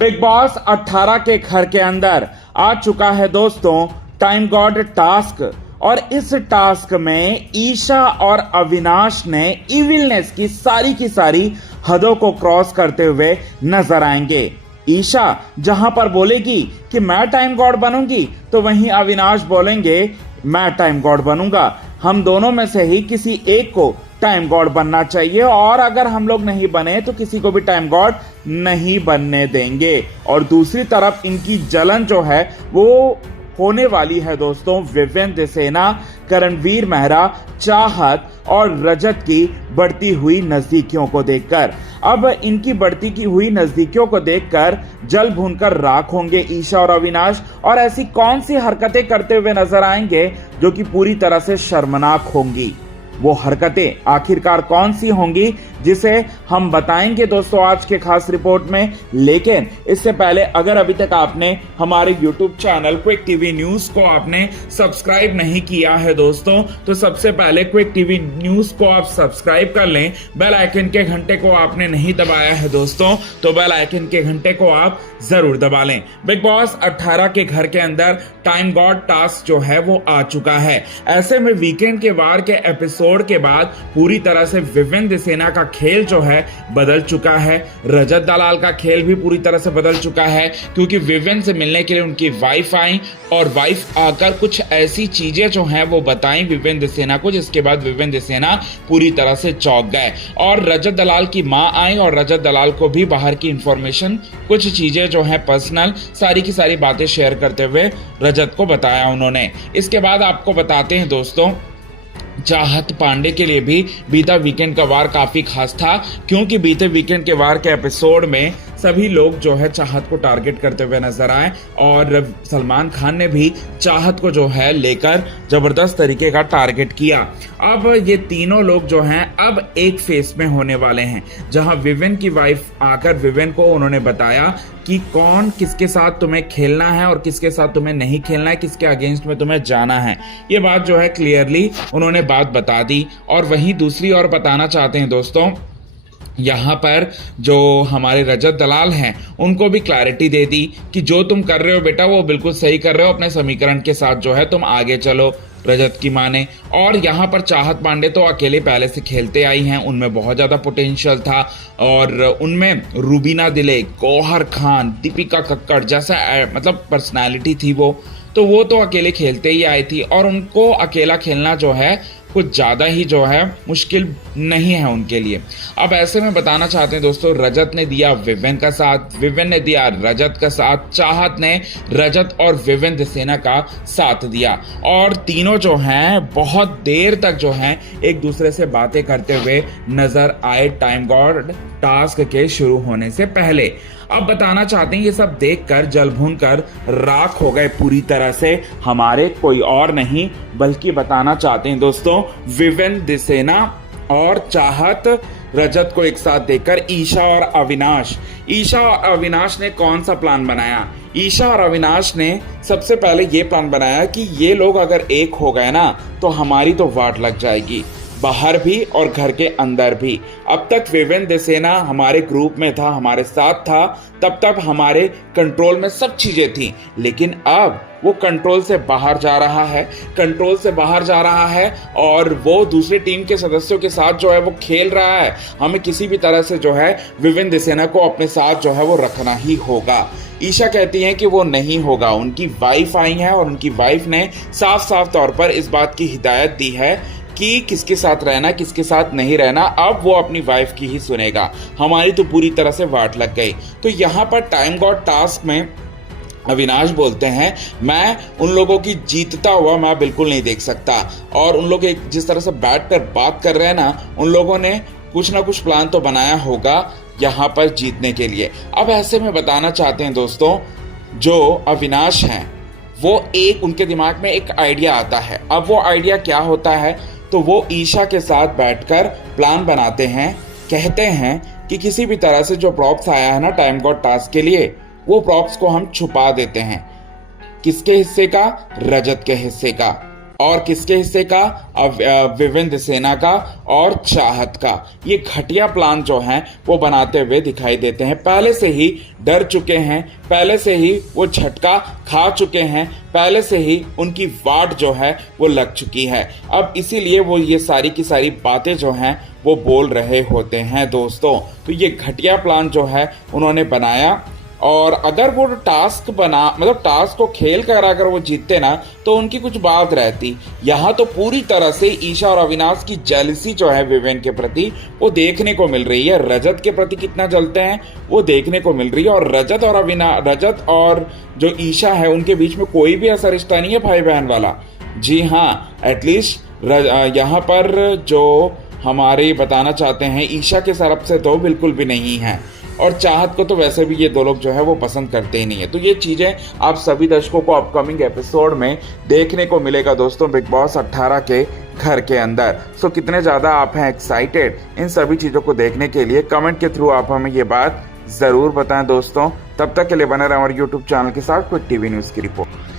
Big boss 18 के घर के अंदर आ चुका है दोस्तों टाइम गॉड टास्क। और इस टास्क में ईशा और अविनाश ने इविलनेस की सारी हदों को क्रॉस करते हुए नजर आएंगे। ईशा जहां पर बोलेगी कि मैं टाइम गॉड बनूंगी, तो वहीं अविनाश बोलेंगे मैं टाइम गॉड बनूंगा। हम दोनों में से ही किसी एक को टाइम गॉड बनना चाहिए, और अगर हम लोग नहीं बने तो किसी को भी टाइम गॉड नहीं बनने देंगे। और दूसरी तरफ इनकी जलन जो है वो होने वाली है दोस्तों विवेन दिसेना, करणवीर मेहरा, चाहत और रजत की बढ़ती हुई नजदीकियों को देखकर। अब इनकी बढ़ती की हुई नजदीकियों को देखकर जल भूनकर राख होंगे ईशा और अविनाश, और ऐसी कौन सी हरकतें करते हुए नजर आएंगे जो कि पूरी तरह से शर्मनाक होंगी। वो हरकतें आखिरकार कौन सी होंगी जिसे हम बताएंगे दोस्तों आज के खास रिपोर्ट में। लेकिन इससे पहले अगर अभी तक आपने हमारे YouTube channel quick TV news को आपने सब्सक्राइब नहीं किया है दोस्तों, तो सबसे पहले क्विक टीवी न्यूज को आप सब्सक्राइब कर लें। बेल आइकन के घंटे को आपने नहीं दबाया है दोस्तों, तो बेल आइकन के घंटे को आप जरूर दबा लें। बिग बॉस 18 के घर के अंदर टाइम गॉड टास्क जो है वो आ चुका है। ऐसे में वीकेंड के वार के एपिसोड के बाद पूरी तरह से विवेन दिसेना का खेल जो है बदल चुका है। रजत दलाल का खेल भी पूरी तरह से बदल चुका है, क्योंकि विवेन से मिलने के लिए उनकी वाइफ आई, और वाइफ आकर कुछ ऐसी चीजें जो हैं वो बताई विवेन दिसेना को, जिसके बाद विवेन दिसेना पूरी तरह से चौंक गए। और रजत दलाल की मां आई और रजत दलाल को भी बाहर की इंफॉर्मेशन, कुछ चीजें जो है पर्सनल, सारी की सारी बातें शेयर करते हुए रजत को बताया उन्होंने। इसके बाद आपको बताते हैं दोस्तों, चाहत पांडे के लिए भी बीता वीकेंड का वार काफी खास था, क्योंकि बीते वीकेंड के वार के एपिसोड में सभी लोग जो है चाहत को टारगेट करते हुए नजर आए, और सलमान खान ने भी चाहत को जो है लेकर जबरदस्त तरीके का टारगेट किया। अब ये तीनों लोग जो हैं अब एक फेस में होने वाले हैं, जहां विवेन की वाइफ आकर विवेन को उन्होंने बताया कि कौन किसके साथ तुम्हें खेलना है और किसके साथ तुम्हें नहीं खेलना है, किसके अगेंस्ट में तुम्हें जाना है। ये बात जो है क्लियरली उन्होंने बात बता दी। और वहीं दूसरी ओर बताना चाहते हैं दोस्तों, यहाँ पर जो हमारे रजत दलाल हैं उनको भी क्लैरिटी दे दी कि जो तुम कर रहे हो बेटा वो बिल्कुल सही कर रहे हो, अपने समीकरण के साथ जो है तुम आगे चलो, रजत की माने। और यहाँ पर चाहत पांडे तो अकेले पहले से खेलते आई हैं, उनमें बहुत ज़्यादा पोटेंशियल था, और उनमें रूबीना दिले, गौहर खान, दीपिका कक्कड़ जैसा मतलब पर्सनालिटी थी वो तो अकेले खेलते ही आई थी, और उनको अकेला खेलना जो है कुछ ज़्यादा ही जो है मुश्किल नहीं है उनके लिए। अब ऐसे में बताना चाहते हैं दोस्तों, रजत ने दिया विवेन का साथ, विवेन ने दिया रजत का साथ, चाहत ने रजत और विवेन दिसेना का साथ दिया, और तीनों जो हैं बहुत देर तक जो हैं एक दूसरे से बातें करते हुए नजर आए टाइम गॉड टास्क के शुरू होने से पहले। अब बताना चाहते हैं ये सब देखकर जल भूनकर राख हो गए पूरी तरह से हमारे कोई और नहीं बल्कि बताना चाहते हैं दोस्तों विवेन दिसेना और चाहत रजत को एक साथ देखकर ईशा और अविनाश। ईशा और अविनाश ने कौन सा प्लान बनाया? ईशा और अविनाश ने सबसे पहले ये प्लान बनाया कि ये लोग अगर एक हो गए ना तो हमारी तो वाट लग जाएगी, बाहर भी और घर के अंदर भी। अब तक विवेन दिसेना हमारे ग्रुप में था, हमारे साथ था, तब तक हमारे कंट्रोल में सब चीजें थी, लेकिन अब वो कंट्रोल से बाहर जा रहा है और वो दूसरी टीम के सदस्यों के साथ जो है वो खेल रहा है। हमें किसी भी तरह से जो है विवेन दिसेना को अपने साथ जो है वो रखना ही होगा। ईशा कहती हैं कि वो नहीं होगा, उनकी वाइफ आई है और उनकी वाइफ ने साफ साफ तौर पर इस बात की हिदायत दी है कि किसके साथ रहना किसके साथ नहीं रहना, अब वो अपनी वाइफ की ही सुनेगा। हमारी तो पूरी तरह से वाट लग गई। तो यहाँ पर टाइम गॉड टास्क में अविनाश बोलते हैं मैं उन लोगों की जीतता हुआ मैं बिल्कुल नहीं देख सकता, और उन लोग जिस तरह से बैठ कर बात कर रहे हैं ना, उन लोगों ने कुछ ना कुछ प्लान तो बनाया होगा यहाँ पर जीतने के लिए। अब ऐसे में बताना चाहते हैं दोस्तों, जो अविनाश हैं वो उनके दिमाग में एक आइडिया आता है। अब वो आइडिया क्या होता है, तो वो ईशा के साथ बैठकर प्लान बनाते हैं, कहते हैं कि किसी भी तरह से जो प्रॉप्स आया है ना टाइम गॉड टास्क के लिए, वो प्रॉप्स को हम छुपा देते हैं। किसके हिस्से का? रजत के हिस्से का। और किसके हिस्से का? विवेंद्र सेना का और चाहत का। ये घटिया प्लान जो है वो बनाते हुए दिखाई देते हैं। पहले से ही डर चुके हैं, पहले से ही वो झटका खा चुके हैं, पहले से ही उनकी वाट जो है वो लग चुकी है। अब इसीलिए वो ये सारी की सारी बातें जो हैं वो बोल रहे होते हैं दोस्तों। तो ये घटिया प्लान जो है उन्होंने बनाया, और अगर वो टास्क टास्क को खेल कर अगर वो जीतते ना तो उनकी कुछ बात रहती। यहाँ तो पूरी तरह से ईशा और अविनाश की जेलसी जो है विवेन के प्रति वो देखने को मिल रही है। रजत के प्रति कितना जलते हैं वो देखने को मिल रही है। और रजत और जो ईशा है उनके बीच में कोई भी ऐसा रिश्ता नहीं है भाई बहन वाला। जी हाँ, एटलीस्ट यहाँ पर जो हमारे बताना चाहते हैं ईशा के तरफ से तो बिल्कुल भी नहीं है, और चाहत को तो वैसे भी ये दो लोग जो है वो पसंद करते ही नहीं है। तो ये चीज़ें आप सभी दर्शकों को अपकमिंग एपिसोड में देखने को मिलेगा दोस्तों, बिग बॉस 18 के घर के अंदर। सो कितने ज़्यादा आप हैं एक्साइटेड इन सभी चीज़ों को देखने के लिए? कमेंट के थ्रू आप हमें ये बात ज़रूर बताएं दोस्तों। तब तक के लिए बने रहें हमारे यूट्यूब चैनल के साथ क्विक टीवी न्यूज़ की रिपोर्ट।